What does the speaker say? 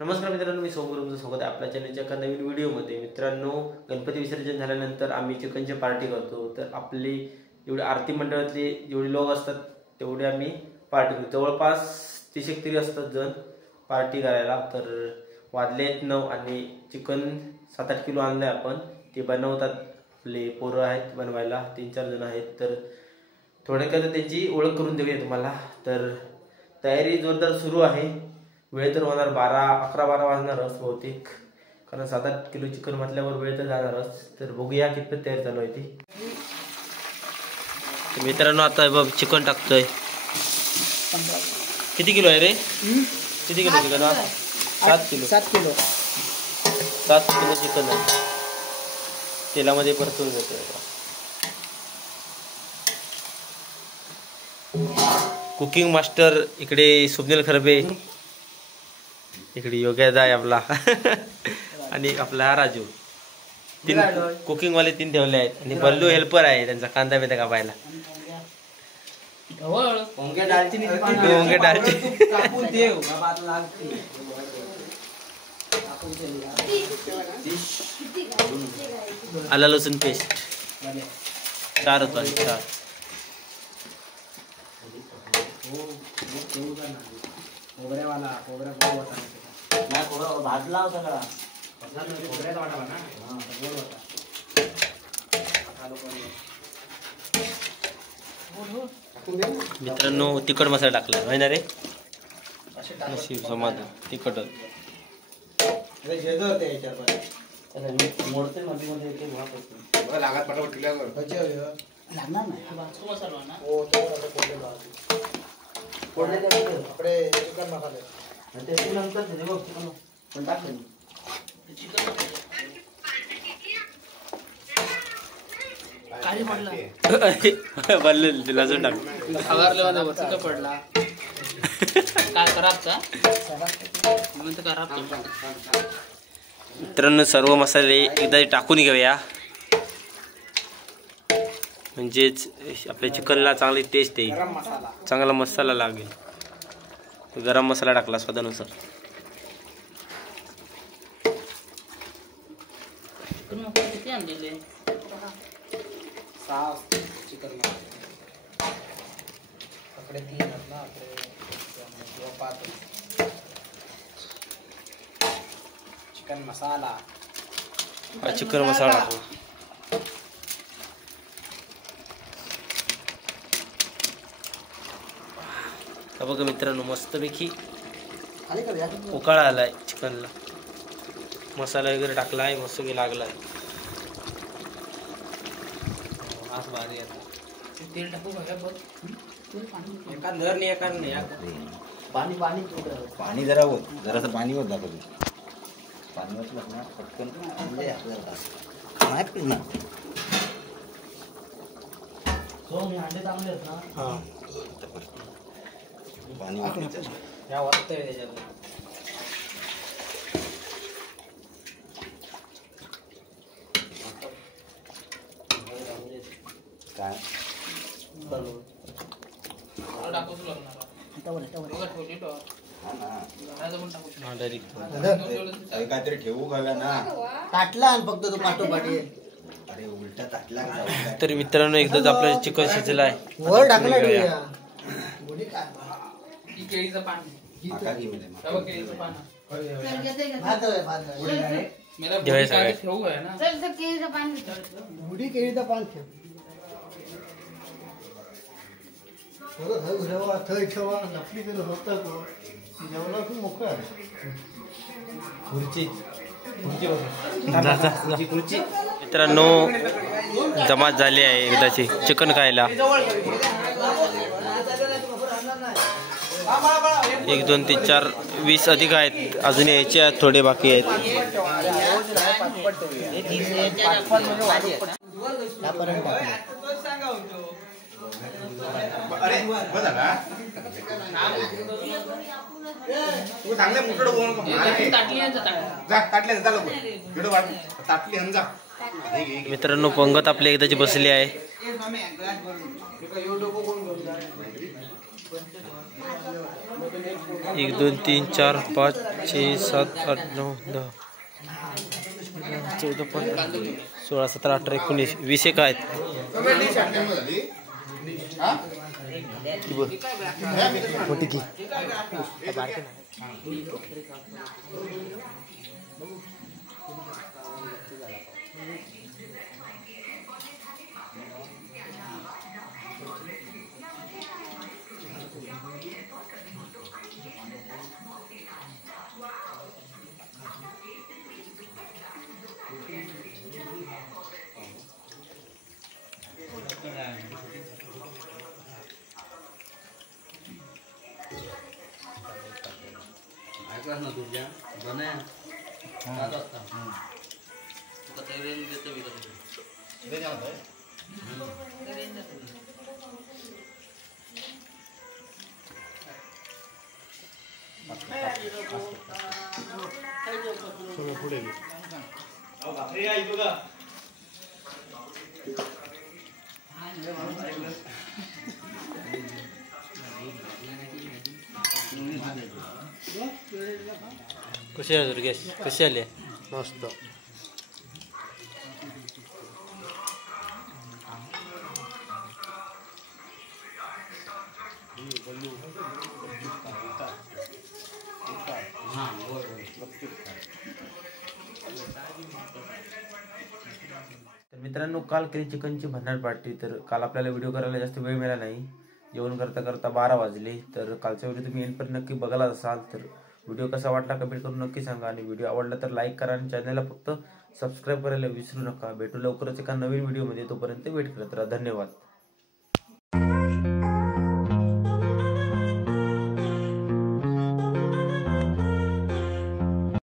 नमस्कार मित्रांनो, मी सोमवार तुमचं स्वागत आहे आपल्या चॅनलच्या एका नवीन व्हिडिओमध्ये. मित्रांनो, गणपती विसर्जन झाल्यानंतर आम्ही चिकनची पार्टी करतो. तर आपली जेवढे आरती मंडळातले जेवढे लोक असतात तेवढे आम्ही पार्टी करतो. जवळपास 30 तरी असतात जण पार्टी करायला. तर वाजले आहेत 9 आणि चिकन 7-8 किलो आणलं आहे आपण. ते बनवतात, आपले पोरं आहेत बनवायला, 3-4 जण आहेत. तर थोडक्यात त्यांची ओळख करून देऊया तुम्हाला. तर तयारी जोरदार सुरू आहे. वेळ तर होणार 11-12 वाजणारच बहुतेक, कारण 7-8 किलो चिकन म्हटल्यावर वेळ तर जाणारच. तर बघूया कितपत तयारी चालू आहे ती. मित्रांनो, आता बघ चिकन टाकतोय. किती किलो आहे रे? किती kilo chicken? 7 kilo. 7 kilo chicken आहे. तेलामध्ये परतून घेतोय. कुकिंग मास्टर इकडे स्वप्नील खरबे, इकडे योग्यता आहे आपला आणि आपला राजू. 3 कुकिंग वाले 3 ठेवले आहेत आणि बल्लू हेल्पर आहे त्यांचा कांदा बिंदा कापायला. आला लसूण पेस्ट 4 होता. 4 भाजला होता का? मित्रांनो, तिखट मसाला टाकला आहे ना रे? नशीब समाधान तिखट मित्रांनो, सर्व मसाले एकदा टाकून घेऊया, म्हणजेच आपल्या चिकनला चांगली टेस्ट येईल, चांगला मसाला लागेल. गरम मसाला टाकला स्वादानुसार. चिकन मसाला टाकला. बघा मित्रांनो, मस्तपैकी उकाळा आलाय चिकनला. मसाला वगैरे टाकला आहे, मस्त लागलाय. आज भारी आहे. तेल टाकू पाणी जरासं पाणी होत दाखवतो. पाणी वाटलं ना पटकन पाणी काय काहीतरी ठेवू खाव्या ना. ताटला फक्त तो पाठोपाठी. अरे उलटा ताटला. तर मित्रांनो, एकदाच आपलं चिकन शिजलं आहे. वर टाकला केळीचं पान ठेव. थंय ठेवा. नकली केलं होतं जेवला तू मोकळा खुर्ची. मित्रांनो, जमात झाली आहे एकदाची चिकन खायला. 1 2 3 4 20 अधिक आहेत, अजून यायचे आहेत, थोडे बाकी आहेत. अरे बघ झाला तू चांगले मुठड बोल जा ताटले जा लोक व्हिडिओ वाढ ताटली हन जा मित्रांनो पंगत आपली एकदाची बसली आहे. 1 2 3 4 5 6 7 8 9 10 14 15 16 17 18 19 20 एक आहेत. ऐकलास ना तुझ्या बनाया आता तुका तयारी देतो मी पुढे कशी आहे दुर्गेश? कशी आली? मस्त. तर मित्रांनो काल केली चिकनची भन्नाट पार्टी. तर काल आपल्याला व्हिडिओ करायला जास्त वेळ मिळाला नाही. जेवण करता करता 12 वाजले. तर कालचा व्हिडिओ तुम्ही एंडपर्यंत नक्की बघायला असाल तर व्हिडिओ कसा वाटला कमेंट करून नक्की सांगा. आणि व्हिडिओ आवडला तर लाईक करा आणि चॅनलला फक्त सबस्क्राईब करायला विसरू नका. भेटू लवकरच एका नवीन व्हिडिओमध्ये. तोपर्यंत वेट करत राहा. धन्यवाद.